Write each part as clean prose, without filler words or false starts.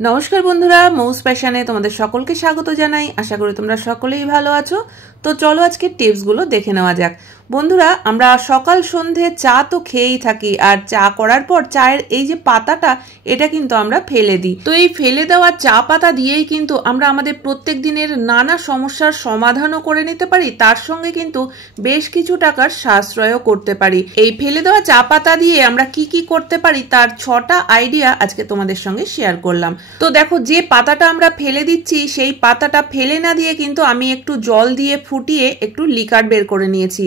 নমস্কার বন্ধুরা, মৌস প্যাশনে তোমাদের সকলকে স্বাগত জানাই। আশা করি তোমরা সকলেই ভালো আছো। তো চলো আজকে টিপসগুলো দেখে নেওয়া যাক। বন্ধুরা, আমরা সকাল সন্ধে চা তো খেয়েই থাকি, আর চা করার পর চায়ের এই যে পাতাটা, এটা কিন্তু আমরা ফেলে দিই। তো এই ফেলে দেওয়া চা পাতা দিয়েই কিন্তু আমরা আমাদের প্রত্যেক দিনের নানা সমস্যার সমাধানও করে নিতে পারি, তার সঙ্গে কিন্তু বেশ কিছু টাকার সাশ্রয়ও করতে পারি। এই ফেলে দেওয়া চা পাতা দিয়ে আমরা কি কি করতে পারি তার 6টা আইডিয়া আজকে তোমাদের সঙ্গে শেয়ার করলাম। তো দেখো, যে পাতাটা আমরা ফেলে দিচ্ছি সেই পাতাটা ফেলে না দিয়ে কিন্তু আমি একটু জল দিয়ে ফুটিয়ে একটু লিকার বের করে নিয়েছি।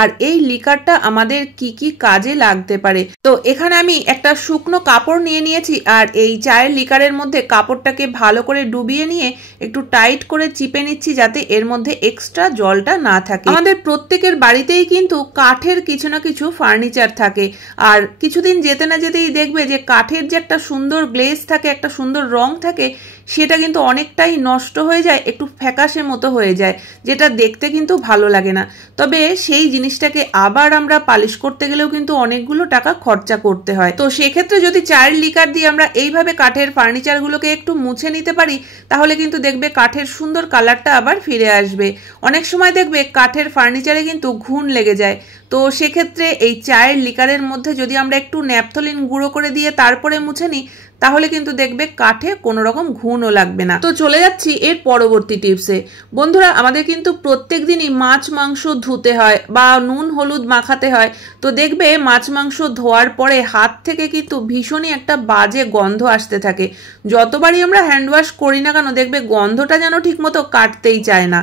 আর এই লিকারটা আমাদের কি কি কাজে লাগতে পারে, তো এখানে আমি একটা শুকনো কাপড় নিয়ে নিয়েছি, আর এই চায়ের লিকারের মধ্যে কাপড়টাকে ভালো করে ডুবিয়ে নিয়ে একটু টাইট করে চিপে নিচ্ছি, যাতে এর মধ্যে এক্সট্রা জলটা না থাকে। আমাদের প্রত্যেকের বাড়িতেই কিন্তু কাঠের কিছু না কিছু ফার্নিচার থাকে, আর কিছুদিন যেতে না যেতেই দেখবে যে কাঠের যে একটা সুন্দর গ্লেজ থাকে, একটা সুন্দর রং থাকে, সেটা কিন্তু অনেকটাই নষ্ট হয়ে যায়, একটু ফ্যাকাশে মতো হয়ে যায়, যেটা দেখতে কিন্তু ভালো লাগে না। তবে সেই জিনিসটাকে আবার আমরা পালিশ করতে গেলেও কিন্তু অনেকগুলো টাকা খরচা করতে হয়। তো সেক্ষেত্রে যদি চায়ের লিকার দিয়ে আমরা এইভাবে কাঠের ফার্নিচারগুলোকে একটু মুছে নিতে পারি, তাহলে কিন্তু দেখবে কাঠের সুন্দর কালারটা আবার ফিরে আসবে। অনেক সময় দেখবে কাঠের ফার্নিচারে কিন্তু ঘুণ লেগে যায়, তো সেক্ষেত্রে এই চায়ের লিকারের মধ্যে যদি আমরা একটু ন্যাপথলিন গুঁড়ো করে দিয়ে তারপরে মুছে নিই, তাহলে কিন্তু দেখবে কাঠে কোনো রকম ঘুণও লাগবে না। তো চলে যাচ্ছি এর পরবর্তী টিপসে। বন্ধুরা, আমাদের কিন্তু প্রত্যেক দিনই মাছ মাংস ধুতে হয় বা নুন হলুদ মাখাতে হয়। তো দেখবে মাছ মাংস ধোয়ার পরে হাত থেকে কিন্তু ভীষণই একটা বাজে গন্ধ আসতে থাকে। যতবারই আমরা হ্যান্ড ওয়াশ করি না কেন, দেখবে গন্ধটা যেন ঠিক মতো কাটতেই চায় না।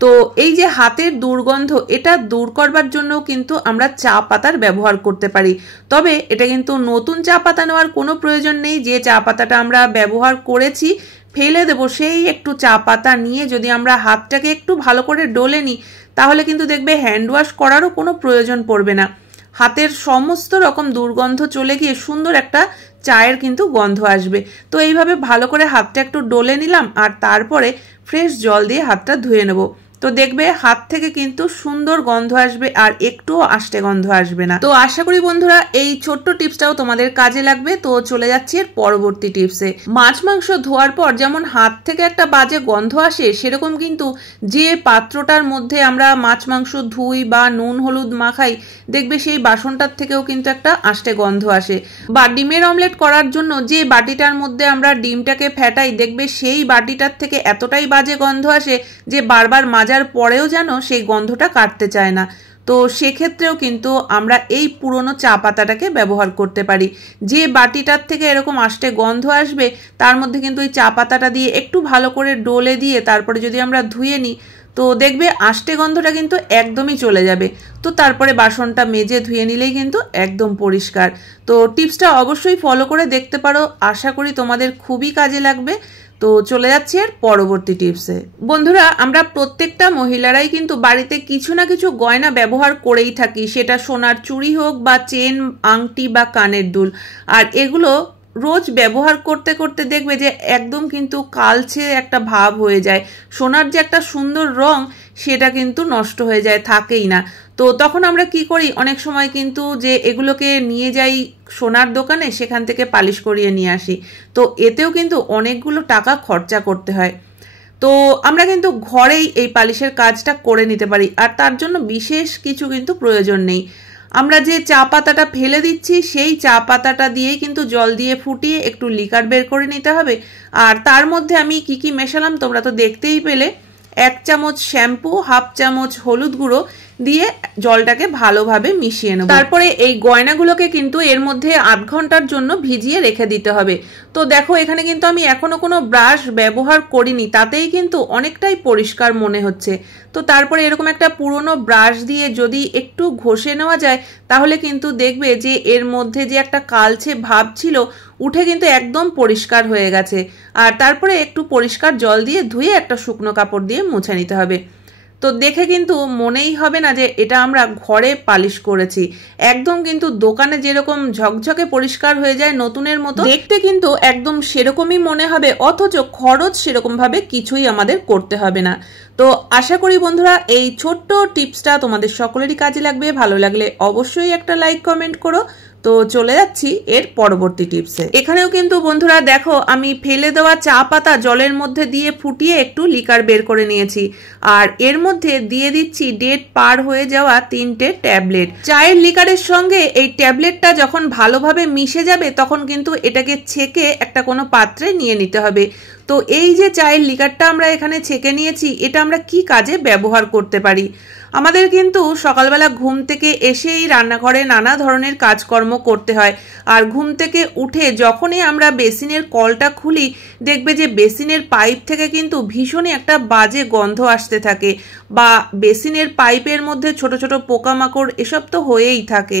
তো এই যে হাতের দুর্গন্ধ, এটা দূর করবার জন্য কিন্তু আমরা চা পাতার ব্যবহার করতে পারি। তবে এটা কিন্তু নতুন চা পাতা নেওয়ার কোনো প্রয়োজন নেই। যে চা পাতাটা আমরা ব্যবহার করেছি ফেলে দেবো, সেই একটু চা পাতা নিয়ে যদি আমরা হাতটাকে একটু ভালো করে ডলে নিই, তাহলে কিন্তু দেখবে হ্যান্ড ওয়াশ করারও কোনো প্রয়োজন পড়বে না। হাতের সমস্ত রকম দুর্গন্ধ চলে গিয়ে সুন্দর একটা চায়ের কিন্তু গন্ধ আসবে। তো এইভাবে ভালো করে হাতটা একটু ডলে নিলাম, আর তারপরে ফ্রেশ জল দিয়ে হাতটা ধুয়ে নেব। তো দেখবে হাত থেকে কিন্তু সুন্দর গন্ধ আসবে, আর একটুও আষ্টে গন্ধ আসবে না। তো আশা করি বন্ধুরা এই ছোট্ট টিপসটাও তোমাদের কাজে লাগবে। তো চলে যাচ্ছি এর পরবর্তী টিপসে। মাছ মাংস ধোয়ার পর যেমন হাত থেকে একটা বাজে গন্ধ আসে, সেরকম কিন্তু যে পাত্রটার মধ্যে আমরা মাছ মাংস ধুই বা নুন হলুদ মাখাই, দেখবে সেই বাসনটার থেকেও কিন্তু একটা আষ্টে গন্ধ আসে। বা ডিমের অমলেট করার জন্য যে বাটিটার মধ্যে আমরা ডিমটাকে ফেটাই, দেখবে সেই বাটিটার থেকে এতটাই বাজে গন্ধ আসে যে বারবার মাজার পরেও যেন সেই গন্ধটা কাটতে চায় না। তো সেক্ষেত্রেও কিন্তু আমরা এই পুরনো চা পাতাটাকে ব্যবহার করতে পারি। যে বাটিটার থেকে এরকম আষ্টে গন্ধ আসবে, তার মধ্যে কিন্তু ওই চা পাতাটা দিয়ে একটু ভালো করে ডলে দিয়ে তারপরে যদি আমরা ধুয়ে নিই, তো দেখবে আষ্টে গন্ধটা কিন্তু একদমই চলে যাবে। তো তারপরে বাসনটা মেজে ধুয়ে নিলেই কিন্তু একদম পরিষ্কার। তো টিপসটা অবশ্যই ফলো করে দেখতে পারো, আশা করি তোমাদের খুবই কাজে লাগবে। তো চলে যাচ্ছি এর পরবর্তী টিপসে। বন্ধুরা, আমরা প্রত্যেকটা মহিলারাই কিন্তু বাড়িতে কিছু না কিছু গয়না ব্যবহার করেই থাকি, সেটা সোনার চুড়ি হোক বা চেন, আংটি বা কানের দুল। আর এগুলো রোজ ব্যবহার করতে করতে দেখবে যে একদম কিন্তু কালচে একটা ভাব হয়ে যায়। সোনার যে একটা সুন্দর রং, সেটা কিন্তু নষ্ট হয়ে যায়, থাকেই না। তো তখন আমরা কি করি, অনেক সময় কিন্তু যে এগুলোকে নিয়ে যাই সোনার দোকানে, সেখান থেকে পালিশ করিয়ে নিয়ে আসি। তো এতেও কিন্তু অনেকগুলো টাকা খরচা করতে হয়। তো আমরা কিন্তু ঘরেই এই পালিশের কাজটা করে নিতে পারি, আর তার জন্য বিশেষ কিছু কিন্তু প্রয়োজন নেই। আমরা যে চা পাতাটা ফেলে দিচ্ছি, সেই চা পাতাটা দিয়েই কিন্তু জল দিয়ে ফুটিয়ে একটু লিকার বের করে নিতে হবে। আর তার মধ্যে আমি কি কি মেশালাম তোমরা তো দেখতেই পেলে। 1 চামচ শ্যাম্পু, 1/2 চামচ হলুদ গুঁড়ো দিয়ে জলটাকে ভালোভাবে মিশিয়ে নেব। তারপরে এই গয়নাগুলোকে কিন্তু এর মধ্যে আধ ঘন্টার জন্য ভিজিয়ে রেখে দিতে হবে। তো দেখো, এখানে কিন্তু আমি এখনো কোনো ব্রাশ ব্যবহার করিনি, তাতেই কিন্তু অনেকটাই পরিষ্কার মনে হচ্ছে। তো তারপরে এরকম একটা পুরনো ব্রাশ দিয়ে যদি একটু ঘষে নেওয়া যায়, তাহলে কিন্তু দেখবে যে এর মধ্যে যে একটা কালচে ভাব ছিল, উঠে কিন্তু একদম পরিষ্কার হয়ে গেছে। আর তারপরে একটু পরিষ্কার জল দিয়ে ধুয়ে একটা শুকনো কাপড় দিয়ে মুছে নিতে হবে। তো দেখে কিন্তু মনেই হবে না যে এটা আমরা ঘরে পালিশ করেছি। একদম কিন্তু দোকানে যেরকম ঝকঝকে পরিষ্কার হয়ে যায় নতুনের মতো, দেখতে কিন্তু একদম সেরকমই মনে হবে, অথচ খরচ সেরকম ভাবে কিছুই আমাদের করতে হবে না। তো আশা করি বন্ধুরা এই ছোট্ট টিপসটা তোমাদের সকলেরই কাজে লাগবে। ভালো লাগলে অবশ্যই একটা লাইক কমেন্ট করো। তো চলে যাচ্ছি এর পরবর্তী টিপসে। এখানেও কিন্তু বন্ধুরা দেখো আমি ফেলে দেওয়া চা পাতা জলের মধ্যে দিয়ে ফুটিয়ে একটু লিকার বের করে নিয়েছি, আর এর মধ্যে দিয়ে দিচ্ছি ডেট পার হয়ে যাওয়া 3টে ট্যাবলেট। চায়ের লিকারের সঙ্গে এই ট্যাবলেটটা যখন ভালোভাবে মিশে যাবে তখন কিন্তু এটাকে ছেঁকে একটা কোনো পাত্রে নিয়ে নিতে হবে। তো এই যে চায়ের লিকারটা আমরা এখানে ছেঁকে নিয়েছি, এটা আমরা কি কাজে ব্যবহার করতে পারি? আমাদের কিন্তু সকালবেলা ঘুম থেকে এসেই রান্নাঘরে নানা ধরনের কাজকর্ম করতে হয়, আর ঘুম থেকে উঠে যখনই আমরা বেসিনের কলটা খুলি দেখবে যে বেসিনের পাইপ থেকে কিন্তু ভীষণই একটা বাজে গন্ধ আসতে থাকে, বা বেসিনের পাইপের মধ্যে ছোট ছোট পোকামাকড় এসব তো হয়েই থাকে।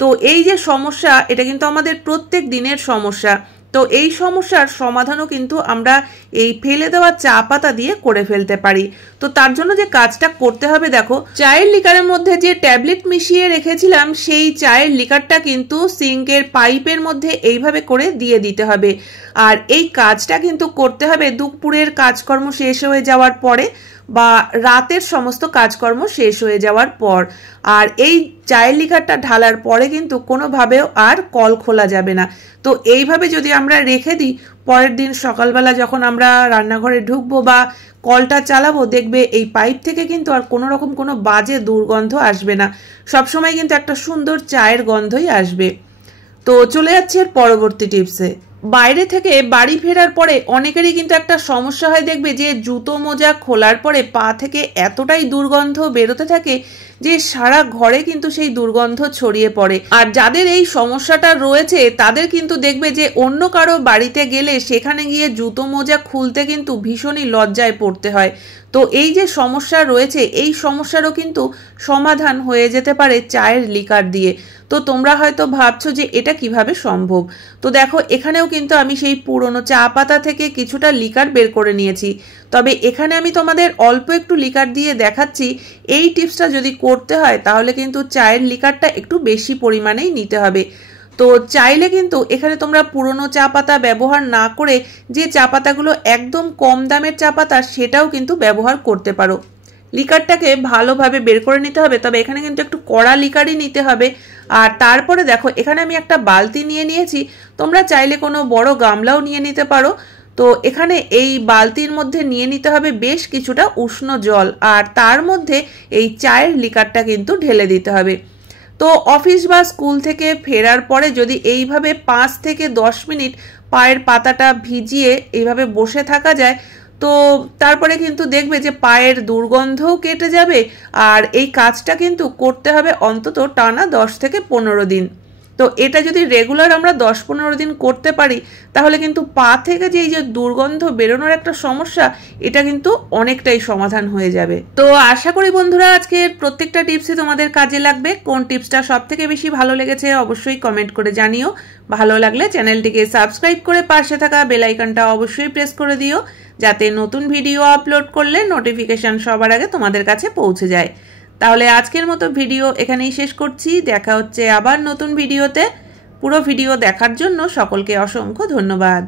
তো এই যে সমস্যা, এটা কিন্তু আমাদের প্রত্যেক দিনের সমস্যা। তো এই সমস্যার সমাধানও কিন্তু আমরা এই ফেলে দেওয়া চা পাতা দিয়ে করে ফেলতে পারি। তো তার জন্য যে কাজটা করতে হবে, দেখো চায়ের লিকারের মধ্যে যে ট্যাবলেট মিশিয়ে রেখেছিলাম সেই চায়ের লিকারটা কিন্তু সিঙ্কের পাইপের মধ্যে এইভাবে করে দিয়ে দিতে হবে। আর এই কাজটা কিন্তু করতে হবে দুপুরের কাজকর্ম শেষ হয়ে যাওয়ার পরে বা রাতের সমস্ত কাজকর্ম শেষ হয়ে যাওয়ার পর। আর এই চায়ের লিকারটা ঢালার পরে কিন্তু কোনোভাবেও আর কল খোলা যাবে না। তো এইভাবে যদি আমরা রেখে দিই, পরের দিন সকালবেলা যখন আমরা রান্নাঘরে ঢুকবো বা কলটা চালাবো, দেখবে এই পাইপ থেকে কিন্তু আর কোনো রকম কোনো বাজে দুর্গন্ধ আসবে না, সবসময় কিন্তু একটা সুন্দর চায়ের গন্ধই আসবে। তো চলে যাচ্ছে এর পরবর্তী টিপসে। বাইরে থেকে বাড়ি ফেরার পরে অনেকেরই কিন্তু একটা সমস্যা হয়, দেখবে যে জুতো মোজা খোলার পরে পা থেকে এতটাই দুর্গন্ধ বেরোতে থাকে যে সারা ঘরে কিন্তু সেই দুর্গন্ধ ছড়িয়ে পড়ে। আর যাদের এই সমস্যাটা রয়েছে তাদের কিন্তু দেখবে যে অন্য কারো বাড়িতে গেলে সেখানে গিয়ে জুতো মোজা খুলতে কিন্তু ভীষণই লজ্জায় পড়তে হয়। তো এই যে সমস্যা রয়েছে, এই সমস্যারও কিন্তু সমাধান হয়ে যেতে পারে চায়ের লিকার দিয়ে। তো তোমরা হয়তো ভাবছো যে এটা কিভাবে সম্ভব। তো দেখো এখানেও কিন্তু আমি সেই পুরনো চা পাতা থেকে কিছুটা লিকার বের করে নিয়েছি, তবে এখানে আমি তোমাদের অল্প একটু লিকার দিয়ে দেখাচ্ছি। এই টিপসটা যদি করতে হয় তাহলে কিন্তু চায়ের লিকারটা একটু বেশি পরিমাণেই নিতে হবে। তো চাইলে কিন্তু এখানে তোমরা পুরনো চা পাতা ব্যবহার না করে যে চা পাতাগুলো একদম কম দামের চা পাতা সেটাও কিন্তু ব্যবহার করতে পারো। লিকারটাকে ভালোভাবে বের করে নিতে হবে, তবে এখানে কিন্তু একটু কড়া লিকারই নিতে হবে। আর তারপরে দেখো এখানে আমি একটা বালতি নিয়ে নিয়েছি, তোমরা চাইলে কোনো বড় গামলাও নিয়ে নিতে পারো। তো এখানে এই বালতির মধ্যে নিয়ে নিতে হবে বেশ কিছুটা উষ্ণ জল, আর তার মধ্যে এই চায়ের লিকারটা কিন্তু ঢেলে দিতে হবে। তো অফিস বা স্কুল থেকে ফেরার পরে যদি এইভাবে 5 থেকে 10 মিনিট পায়ের পাতাটা ভিজিয়ে এইভাবে বসে থাকা যায়, তো তারপরে কিন্তু দেখবে যে পায়ের দুর্গন্ধও কেটে যাবে। আর এই কাজটা কিন্তু করতে হবে অন্তত টানা 10 থেকে 15 দিন। তো এটা যদি রেগুলার আমরা 10-15 দিন করতে পারি তাহলে কিন্তু পা থেকে যে এই যে দুর্গন্ধ বেরোনোর একটা সমস্যা, এটা কিন্তু অনেকটাই সমাধান হয়ে যাবে। তো আশা করি বন্ধুরা আজকের প্রত্যেকটা টিপসই তোমাদের কাজে লাগবে। কোন টিপসটা সব থেকে বেশি ভালো লেগেছে অবশ্যই কমেন্ট করে জানিও। ভালো লাগলে চ্যানেলটিকে সাবস্ক্রাইব করে পাশে থাকা বেল আইকনটা অবশ্যই প্রেস করে দিও, যাতে নতুন ভিডিও আপলোড করলে নোটিফিকেশন সবার আগে তোমাদের কাছে পৌঁছে যায়। তাহলে আজকের মতো ভিডিও এখানেই শেষ করছি, দেখা হচ্ছে আবার নতুন ভিডিওতে। পুরো ভিডিও দেখার জন্য সকলকে অসংখ্য ধন্যবাদ।